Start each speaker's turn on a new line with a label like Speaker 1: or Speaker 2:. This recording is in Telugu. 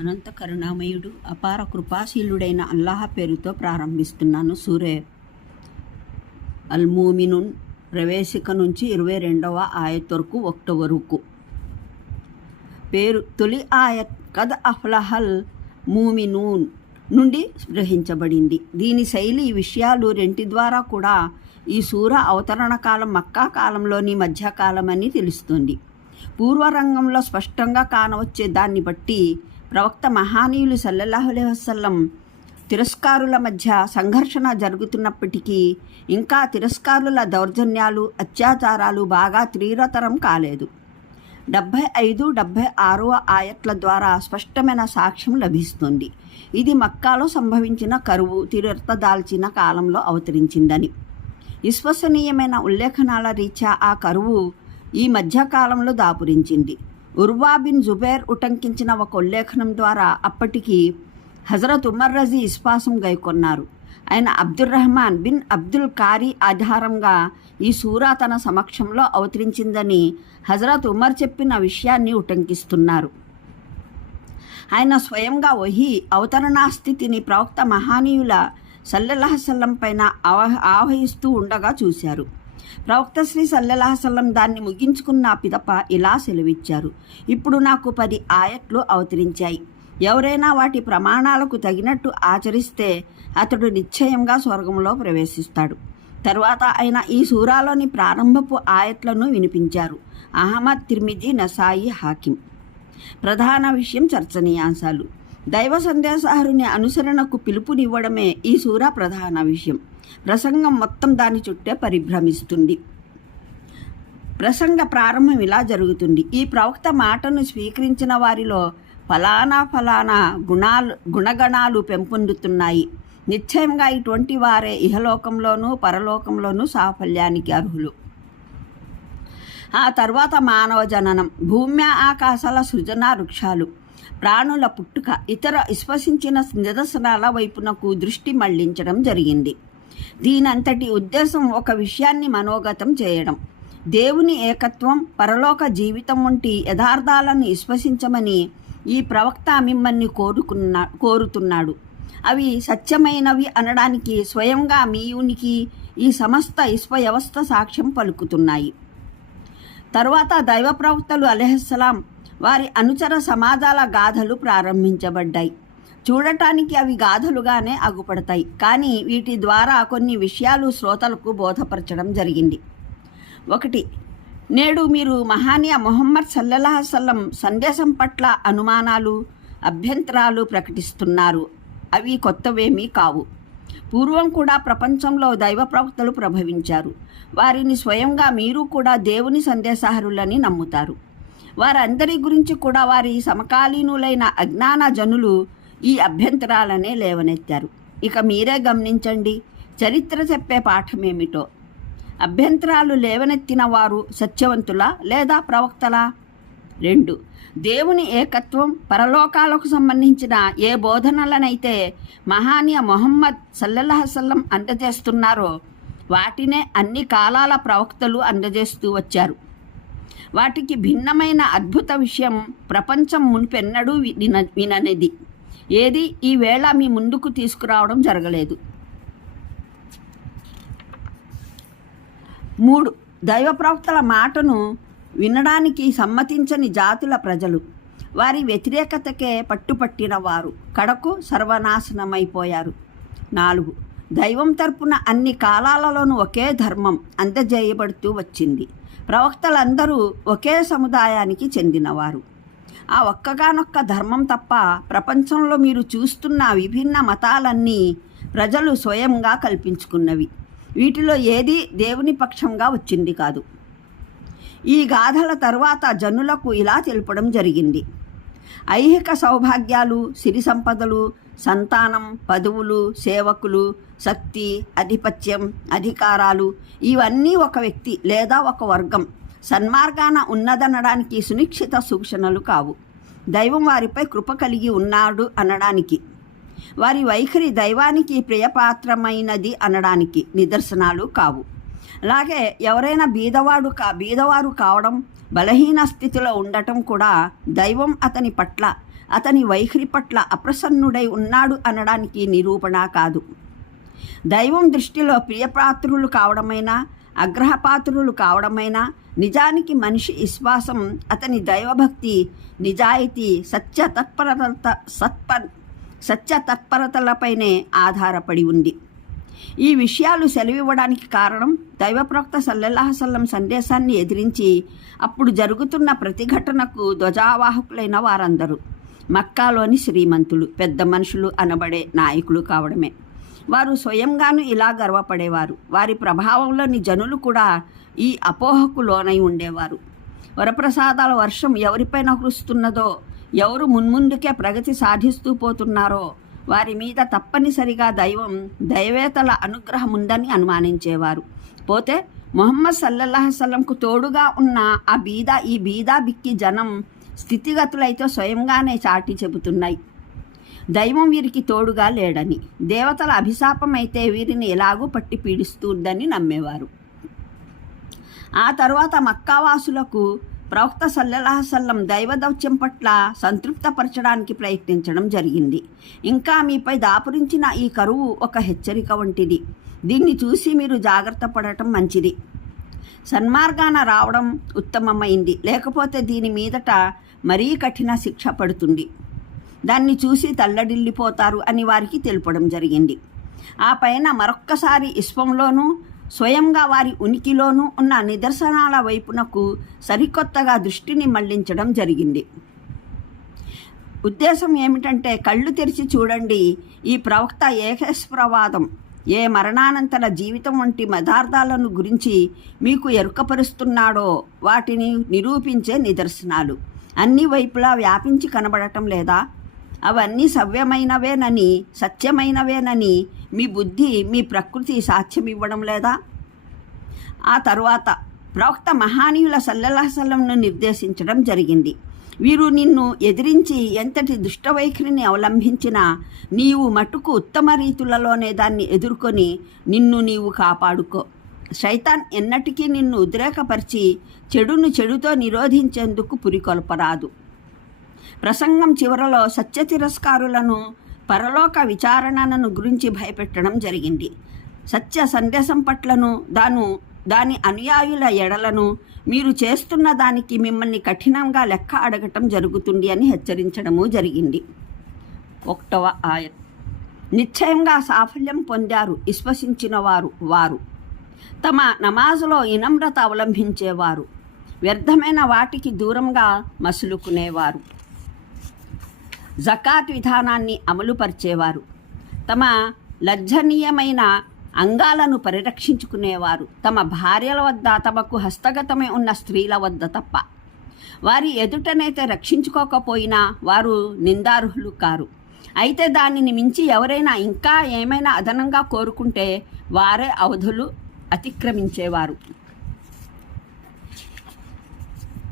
Speaker 1: అనంత కరుణామయుడు అపార కృపాశీలుడైన అల్లాహ్ పేరుతో ప్రారంభిస్తున్నాను సూరే అల్ మూమినున్ ప్రవేశిక నుంచి ఇరవై రెండవ ఆయత్ వరకు ఒకటి వరకు. పేరు తొలి ఆయత్ కద్ అఫ్లహల్ మూమినూన్ నుండి గ్రహించబడింది. దీని శైలి విషయాలు రెంటి ద్వారా కూడా ఈ సూర అవతరణ కాలం మక్కా కాలంలోని మధ్యకాలం అని తెలుస్తుంది. పూర్వరంగంలో స్పష్టంగా కానవచ్చే దాన్ని బట్టి ప్రవక్త మహానీయులు సల్లల్లాహులే వసల్లం తిరస్కారుల మధ్య సంఘర్షణ జరుగుతున్నప్పటికీ ఇంకా తిరస్కారుల దౌర్జన్యాలు అత్యాచారాలు బాగా తీవ్రతరం కాలేదు. డెబ్భై ఐదు డెబ్భై ఆరవ ఆయట్ల ద్వారా స్పష్టమైన సాక్ష్యం లభిస్తుంది. ఇది మక్కాలో సంభవించిన కరువు తీవ్రత దాల్చిన కాలంలో అవతరించిందని. విశ్వసనీయమైన ఉల్లేఖనాల రీత్యా ఆ కరువు ఈ మధ్యకాలంలో దాపురించింది. ఉర్వా బిన్ ఉటంకించిన ఒక ఉల్లేఖనం ద్వారా అప్పటికి హజరత్ ఉమర్ రజీ విశ్వాసం గైకొన్నారు. ఆయన Abdul Rahman bin Abdul Qari ఆధారంగా ఈ సూరా తన సమక్షంలో అవతరించిందని హజరత్ ఉమర్ చెప్పిన విషయాన్ని ఉటంకిస్తున్నారు. ఆయన స్వయంగా వహి అవతరణా స్థితిని ప్రవక్త మహానీయుల సల్లెల్లాహసల్లం పైన ఆవ ఆవహిస్తూ ఉండగా చూశారు. ప్రవక్త శ్రీ సల్లెలాహసల్లం దాన్ని ముగించుకున్న పిదప ఇలా సెలవిచ్చారు. ఇప్పుడు నాకు పది ఆయట్లు అవతరించాయి. ఎవరైనా వాటి ప్రమాణాలకు తగినట్టు ఆచరిస్తే అతడు నిశ్చయంగా స్వర్గంలో ప్రవేశిస్తాడు. తరువాత ఆయన ఈ సూరాలోని ప్రారంభపు ఆయట్లను వినిపించారు. అహ్మద్ తిర్మిది నసాయి హాకిం. ప్రధాన విషయం చర్చనీయాంశాలు. దైవ సందేశారుని అనుసరణకు పిలుపునివ్వడమే ఈ సూర ప్రధాన విషయం. ప్రసంగం మొత్తం దాని చుట్టే పరిభ్రమిస్తుంది. ప్రసంగ ప్రారంభం ఇలా జరుగుతుంది. ఈ ప్రవక్త మాటను స్వీకరించిన వారిలో ఫలానా ఫలానా గుణాలు గుణగణాలు పెంపొందుతున్నాయి. నిశ్చయంగా ఇటువంటి వారే ఇహలోకంలోనూ పరలోకంలోనూ సాఫల్యానికి అర్హులు. ఆ తర్వాత మానవ జననం భూమ్య ఆకాశాల సృజన వృక్షాలు ప్రాణుల పుట్టుక ఇతర విశ్వసించిన నిదర్శనాల వైపునకు దృష్టి మళ్ళించడం జరిగింది. దీనంతటి ఉద్దేశం ఒక విషయాన్ని మనోగతం చేయడం. దేవుని ఏకత్వం పరలోక జీవితం వంటి యథార్థాలను విశ్వసించమని ఈ ప్రవక్త మిమ్మల్ని కోరుకున్నా కోరుతున్నాడు. అవి సత్యమైనవి అనడానికి స్వయంగా మీయునికి ఈ సమస్త విశ్వ వ్యవస్థ సాక్ష్యం పలుకుతున్నాయి. తరువాత దైవ ప్రవక్తలు అలెహస్సలాం వారి అనుచర సమాజాల గాథలు ప్రారంభించబడ్డాయి. చూడటానికి అవి గాథలుగానే అగుపడతాయి. కానీ వీటి ద్వారా కొన్ని విషయాలు శ్రోతలకు బోధపరచడం జరిగింది. ఒకటి నేడు మీరు మహానీయ మొహమ్మద్ సల్లల్లాహసల్లం సందేశం పట్ల అనుమానాలు అభ్యంతరాలు ప్రకటిస్తున్నారు. అవి కొత్తవేమీ కావు. పూర్వం కూడా ప్రపంచంలో దైవ ప్రవక్తలు ప్రభవించారు. వారిని స్వయంగా మీరు కూడా దేవుని సందేశహరులని నమ్ముతారు. వారందరి గురించి కూడా వారి సమకాలీనులైన అజ్ఞాన జనులు ఈ అభ్యంతరాలనే లేవనెత్తారు. ఇక మీరే గమనించండి చరిత్ర చెప్పే పాఠమేమిటో? అభ్యంతరాలు లేవనెత్తిన వారు సత్యవంతులా లేదా ప్రవక్తలా? రెండు దేవుని ఏకత్వం పరలోకాలకు సంబంధించిన ఏ బోధనలనైతే మహానీయ మొహమ్మద్ సల్లహసల్లం అందజేస్తున్నారో వాటినే అన్ని కాలాల ప్రవక్తలు అందజేస్తూ వచ్చారు. వాటికి భిన్నమైన అద్భుత విషయం ప్రపంచం మునిపెన్నడూ విన విననిది. ఏది? ఈ వేళ మీ ముందుకు తీసుకురావడం జరగలేదు. మూడు. దైవ ప్రవక్తల మాటను వినడానికి సమ్మతించని జాతుల ప్రజలు. వారి వ్యతిరేకతకే పట్టుపట్టిన వారు కడకు సర్వనాశనమైపోయారు. నాలుగు. దైవం తరపున అన్ని కాలాలలోనూ ఒకే ధర్మం అందజేయబడుతూ వచ్చింది. ప్రవక్తలందరూ ఒకే సముదాయానికి చెందినవారు. ఆ ఒక్కగానొక్క ధర్మం తప్ప ప్రపంచంలో మీరు చూస్తున్న విభిన్న మతాలన్నీ ప్రజలు స్వయంగా కల్పించుకున్నవి. వీటిలో ఏది దేవుని పక్షంగా వచ్చింది కాదు. ఈ గాథల తర్వాత జనులకు ఇలా తెలుపడం జరిగింది. ఐహిక సౌభాగ్యాలు సిరి సంపదలు సంతానం పదవులు సేవకులు శక్తి ఆధిపత్యం అధికారాలు ఇవన్నీ ఒక వ్యక్తి లేదా ఒక వర్గం సన్మార్గాన ఉన్నదనడానికి సునిశ్చిత సూచనలు కావు. దైవం వారిపై కృప కలిగి ఉన్నాడు అనడానికి వారి వైఖరి దైవానికి ప్రియపాత్రమైనది అనడానికి నిదర్శనాలు కావు. అలాగే ఎవరైనా బీదవాడు కా బీదవారు కావడం బలహీన స్థితిలో ఉండటం కూడా దైవం అతని పట్ల అతని వైఖరి పట్ల అప్రసన్నుడై ఉన్నాడు అనడానికి నిరూపణ కాదు. దైవం దృష్టిలో ప్రియపాత్రులు కావడమైనా అగ్రహపాత్రులు కావడమైనా నిజానికి మనిషి విశ్వాసం అతని దైవభక్తి నిజాయితీ సత్య తత్పరత సత్ప సత్య తత్పరతలపైనే ఆధారపడి ఉంది. ఈ విషయాలు సెలవివ్వడానికి కారణం దైవప్రవక్త సల్లెల్లాహసల్లం సందేశాన్ని ఎదిరించి అప్పుడు జరుగుతున్న ప్రతిఘటనకు ధ్వజావాహకులైన వారందరూ మక్కాలోని శ్రీమంతులు పెద్ద మనుషులు అనబడే నాయకులు కావడమే. వారు స్వయంగాను ఇలా గర్వపడేవారు. వారి ప్రభావంలోని జనులు కూడా ఈ అపోహకు లోనై ఉండేవారు. వరప్రసాదాల వర్షం ఎవరిపైన కురుస్తున్నదో ఎవరు మున్ముందుకే ప్రగతి సాధిస్తూ పోతున్నారో వారి మీద తప్పనిసరిగా దైవం దైవేతల అనుగ్రహం ఉందని అనుమానించేవారు. పోతే మొహమ్మద్ సల్లల్లాహు తోడుగా ఉన్న ఆ బీద ఈ బీదా బిక్కి జనం స్థితిగతులైతే స్వయంగానే చాటి చెబుతున్నాయి. దైవం వీరికి తోడుగా లేడని దేవతల అభిశాపం అయితే వీరిని ఎలాగూ పట్టి పీడిస్తుందని నమ్మేవారు. ఆ తర్వాత మక్కావాసులకు ప్రవక్త సల్లల్లాహసల్లం దైవదౌత్యం పట్ల సంతృప్తపరచడానికి ప్రయత్నించడం జరిగింది. ఇంకా మీపై దాపురించిన ఈ కరువు ఒక హెచ్చరిక వంటిది. దీన్ని చూసి మీరు జాగ్రత్త పడటం మంచిది. సన్మార్గాన రావడం ఉత్తమమైంది. లేకపోతే దీని మీదట మరీ కఠిన శిక్ష పడుతుంది. దాన్ని చూసి తల్లడిల్లిపోతారు అని వారికి తెలుపడం జరిగింది. ఆ పైన మరొక్కసారి ఇస్వంలోనూ స్వయంగా వారి ఉనికిలోనూ ఉన్న నిదర్శనాల వైపునకు సరికొత్తగా దృష్టిని మళ్ళించడం జరిగింది. ఉద్దేశం ఏమిటంటే కళ్ళు తెరిచి చూడండి ఈ ప్రవక్త ఏకస్ప్రవాదం ఏ మరణానంతర జీవితం వంటి మదార్థాలను గురించి మీకు ఎరుకపరుస్తున్నాడో వాటిని నిరూపించే నిదర్శనాలు. అన్ని వైపులా వ్యాపించి కనబడటం లేదా అవన్నీ సవ్యమైనవేనని సత్యమైనవేనని మీ బుద్ధి మీ ప్రకృతి సాక్ష్యం ఇవ్వడం లేదా? ఆ తరువాత ప్రవక్త మహానీయుల సల్లల్లాహసల్లంను నిర్దేశించడం జరిగింది. వీరు నిన్ను ఎదిరించి ఎంతటి దుష్టవైఖరిని అవలంబించినా నీవు మటుకు ఉత్తమ రీతులలోనే దాన్ని ఎదుర్కొని నిన్ను నీవు కాపాడుకో. శైతాన్ ఎన్నటికీ నిన్ను ఉద్రేకపరిచి చెడును చెడుతో నిరోధించేందుకు పురికొల్పరాదు. ప్రసంగం చివరలో సత్య తిరస్కారులను పరలోక విచారణను గురించి భయపెట్టడం జరిగింది. సత్య సందేశం పట్లను దాను దాని అనుయాయుల ఎడలను మీరు చేస్తున్న దానికి మిమ్మల్ని కఠినంగా లెక్క అడగటం జరుగుతుంది అని హెచ్చరించడము జరిగింది. ఒకటవ ఆయ నిశ్చయంగా సాఫల్యం పొందారు విశ్వసించిన వారు వారు. తమ నమాజులో ఇనమ్రత అవలంబించేవారు. వ్యర్థమైన వాటికి దూరంగా మసులుకునేవారు. జకాత్ విధానాన్ని అమలుపరిచేవారు. తమ లజ్జనీయమైన అంగాలను పరిరక్షించుకునేవారు. తమ భార్యల వద్ద తమకు హస్తగతమై ఉన్న స్త్రీల వద్ద తప్ప. వారి ఎదుటనైతే రక్షించుకోకపోయినా వారు నిందార్హులు కారు. అయితే దానిని మించి ఎవరైనా ఇంకా ఏమైనా అదనంగా కోరుకుంటే వారే అవధులు అతిక్రమించేవారు.